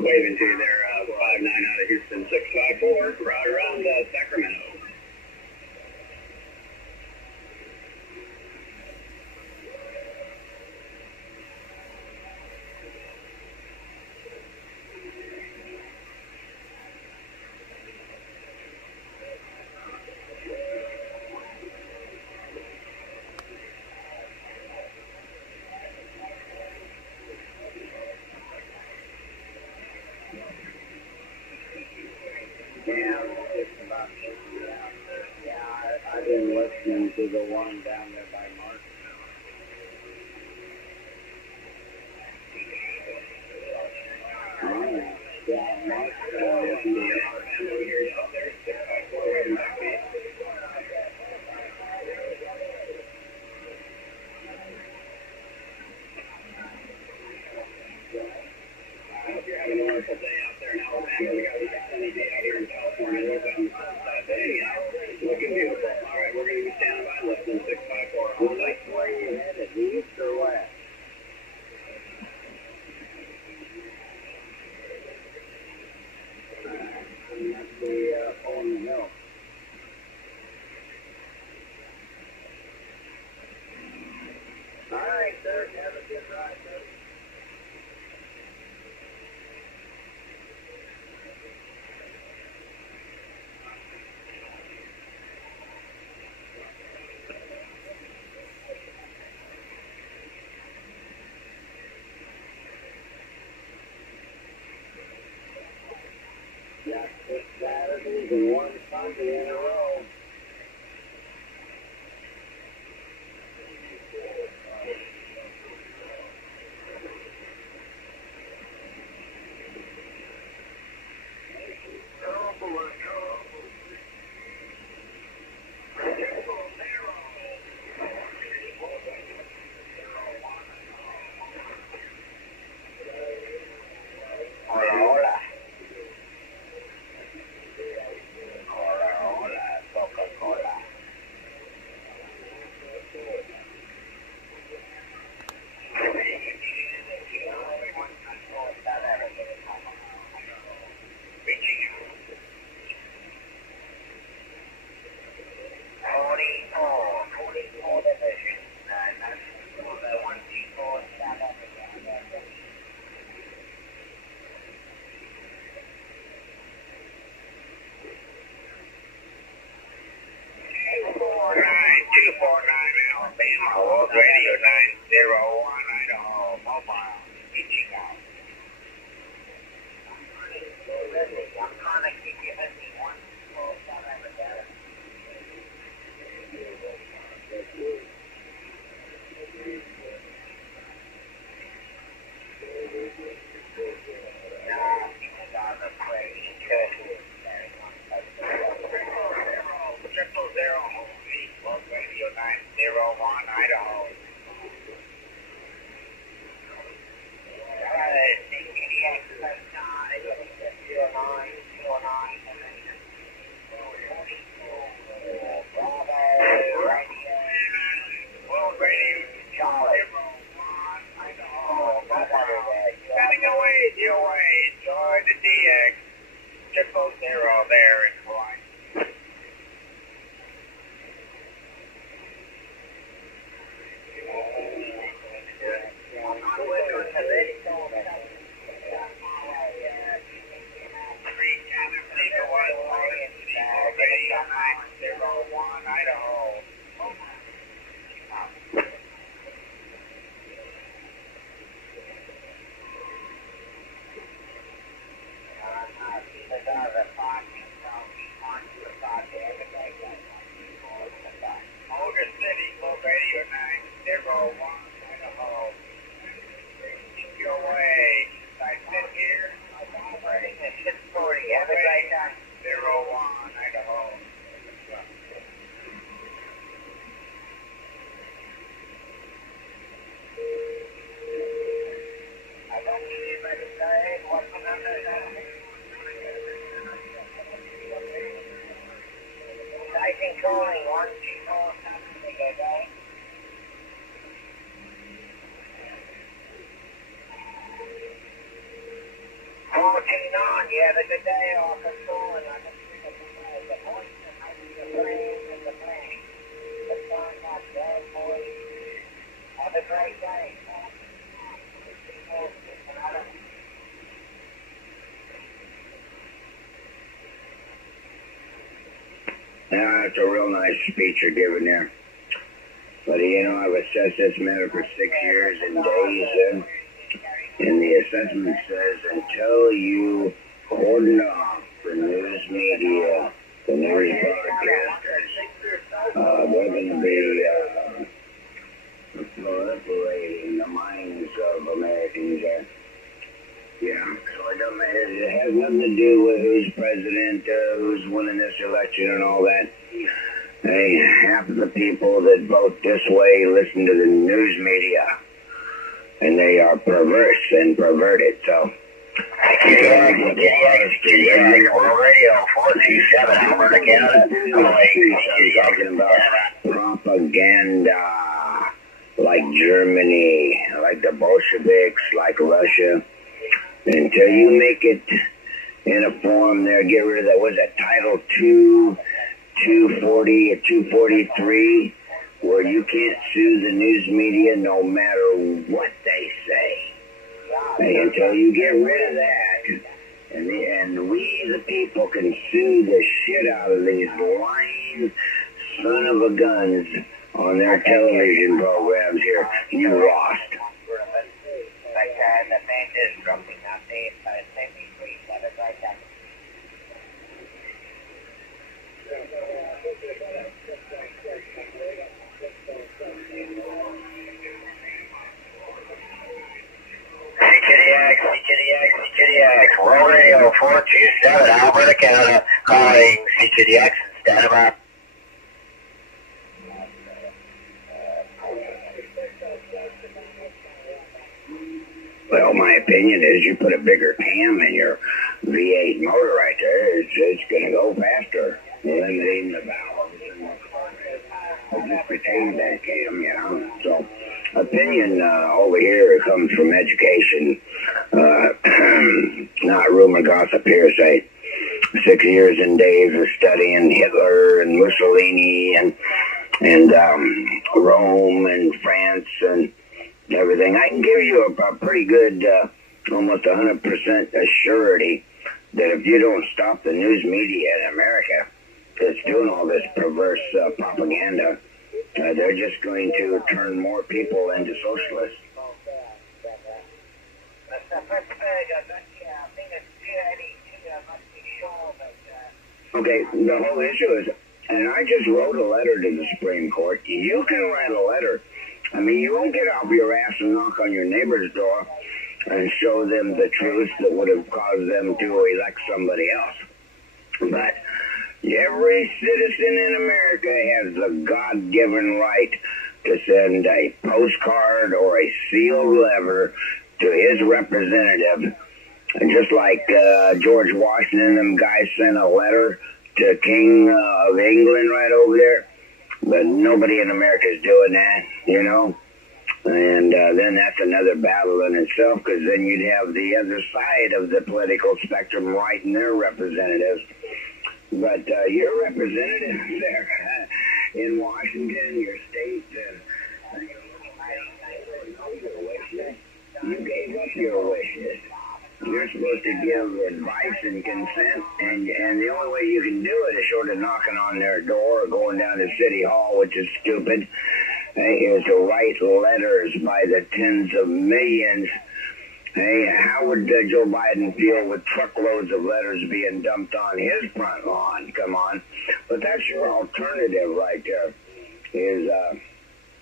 Waving to their 5-9 out of Houston, 654, route around Sacramento. I've been listening to the one down there by Mark. Yeah, Mark. I hope you're having a wonderful day out there in Alabama. We got a sunny day out here in California. We've got a day, looking beautiful. All right, we're going to be standing by listening 654. Where are you headed, east or west? That's the on the hill. All right, sir. Have a good ride, sir. Got 6 Saturdays and 1 Sunday in a row. Motor City, low radio 901, Idaho. Keep your way. I sit here. It's 640. Have a great time. 01, Idaho. I don't need anybody to say what's the number now. I think calling 124 something, okay? 14 on, you have a good day off of school, and I can see the voice and the brain and the brain. The sound like that voice. Have a great day. Yeah, that's a real nice speech you're giving there. But you know, I've assessed this matter for 6 years and days, and the assessment says until you cordon off the news media, the news broadcasters, they're going to be proliferating the minds of Americans. Yeah, so it has nothing to do with who's president, who's winning this election and all that. Hey, half of the people that vote this way listen to the news media, and they are perverse and perverted, so. Radio 427, Alberta, Canada. I'm talking about propaganda, like Germany, like the Bolsheviks, like Russia. Until you make it in a form there, get rid of that, was that Title 240 or 243, where you can't sue the news media no matter what they say. And until you get rid of that, and we the people can sue the shit out of these lying son of a guns on their television programs here, you lost. Roll Radio 427, Alberta, Canada, calling CKDX, stand by. Well, my opinion is you put a bigger cam in your V8 motor right there, it's going to go faster, eliminating the valves and just retain that cam, you know. So, opinion over here comes from education, not rumor, gossip, hearsay. 6 years and days of studying Hitler and Mussolini and Rome and France and everything. I can give you a pretty good, almost 100% assurity that if you don't stop the news media in America that's doing all this perverse propaganda, they're just going to turn more people into socialists. Okay, the whole issue is, and I just wrote a letter to the Supreme Court. You can write a letter. I mean, you won't get off your ass and knock on your neighbor's door and show them the truth that would have caused them to elect somebody else. But every citizen in America has the God-given right to send a postcard or a sealed letter to his representative. And just like George Washington and them guys sent a letter to King of England right over there. But nobody in America is doing that, you know. And then that's another battle in itself, because then you'd have the other side of the political spectrum writing their representatives. But your representatives there in Washington, your state, you gave up your wishes. You're supposed to give advice and consent, and the only way you can do it is short of knocking on their door or going down to City Hall, which is stupid, is to write letters by the tens of millions Hey, how would Joe Biden feel with truckloads of letters being dumped on his front lawn? Come on. But that's your alternative right there. Is,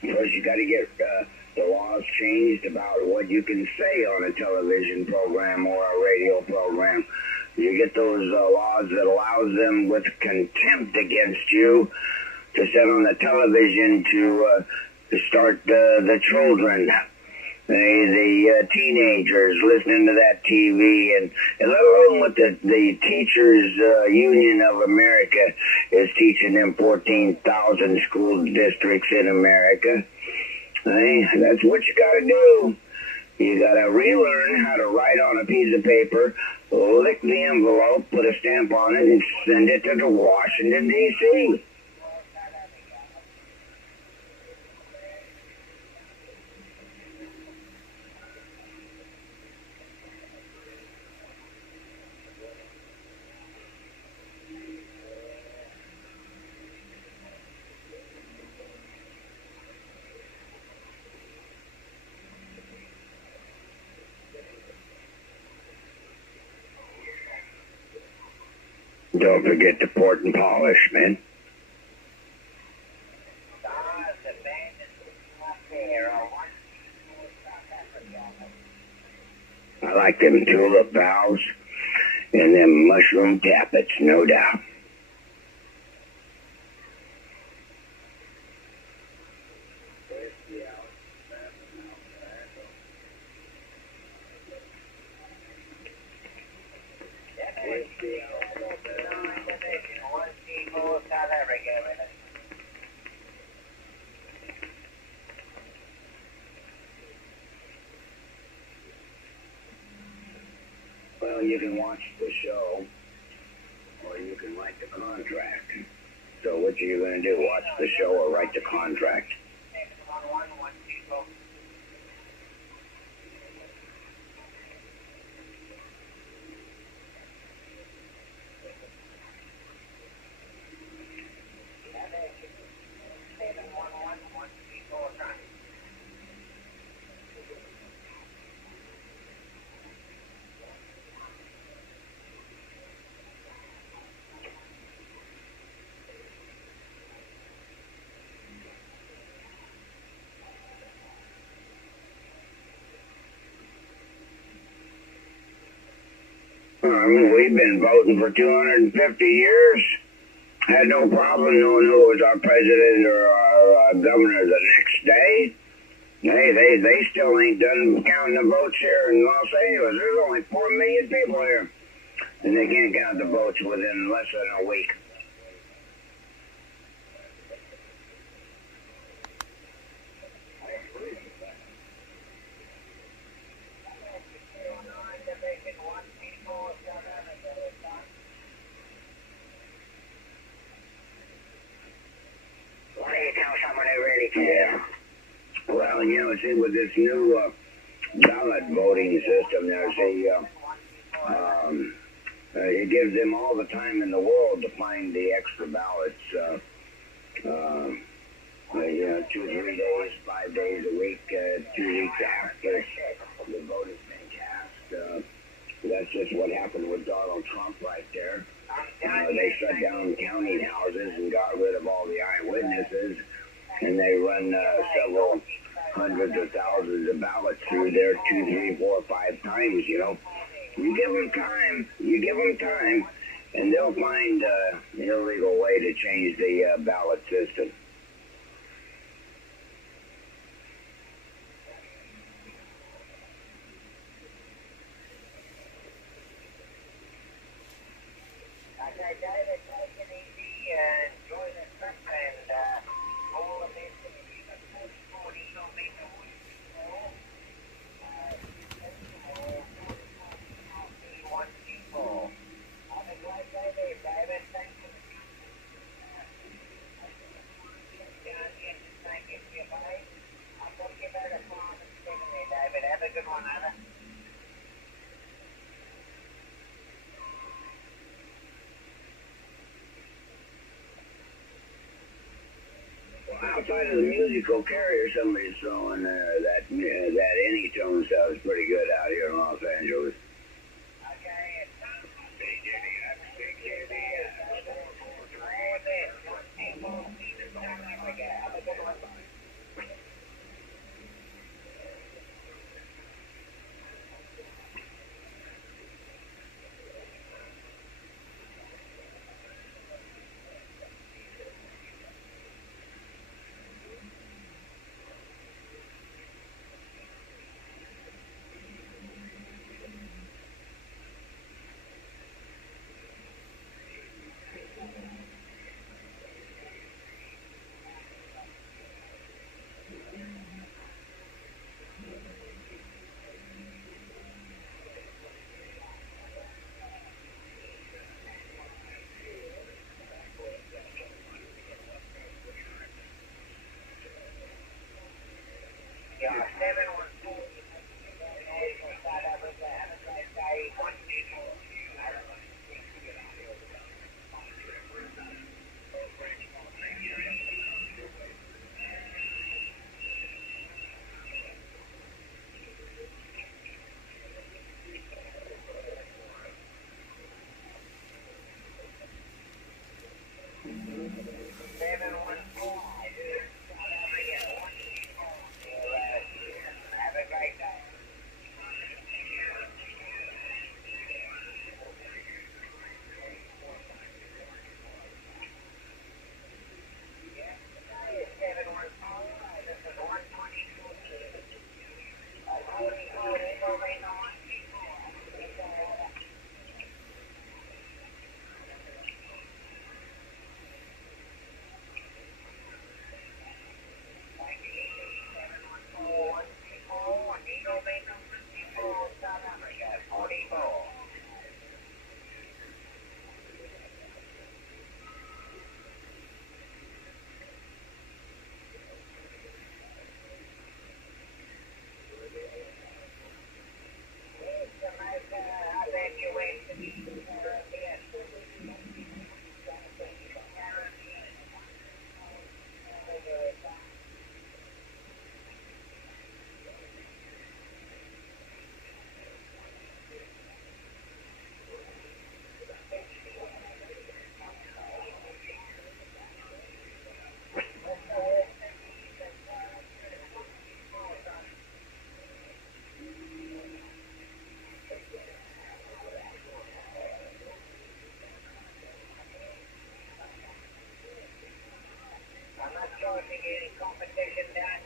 first you got to get the laws changed about what you can say on a television program or a radio program. You get those laws that allows them with contempt against you to sit on the television to start the children, the teenagers listening to that TV, and let alone what the Teachers Union of America is teaching them 14,000 school districts in America. That's what you got to do. You got to relearn how to write on a piece of paper, lick the envelope, put a stamp on it, and send it to Washington, D.C. Don't forget to port and polish, man. I like them tulip valves and them mushroom tappets, no doubt. Well, you can watch the show, or you can write the contract. So which are you going to do, watch the show or write the contract? We've been voting for 250 years. Had no problem knowing who was our president or our governor the next day. Hey, they still ain't done counting the votes here in Los Angeles. There's only 4 million people here. And they can't count the votes within less than a week. Yeah. Well, see, with this new ballot voting system, it gives them all the time in the world to find the extra ballots. 2, 3 days, 5 days a week, 2 weeks after the vote has been cast. That's just what happened with Donald Trump right there. They shut down counting houses and got rid of all the eyewitnesses, and they run several hundreds of thousands of ballots through there 2, 3, 4, 5 times, You give them time, and they'll find an illegal way to change the ballot system. David, take it easy and enjoy the trip, and all of this will be the 40 kilometer Have a great day there, David. Thank you. Thank you for your money. I've got to give out a 5 and 7 there, David. Have a good one, Anna. Outside of the musical carrier somebody's throwing that any tone sounds pretty good out here in investigating competition that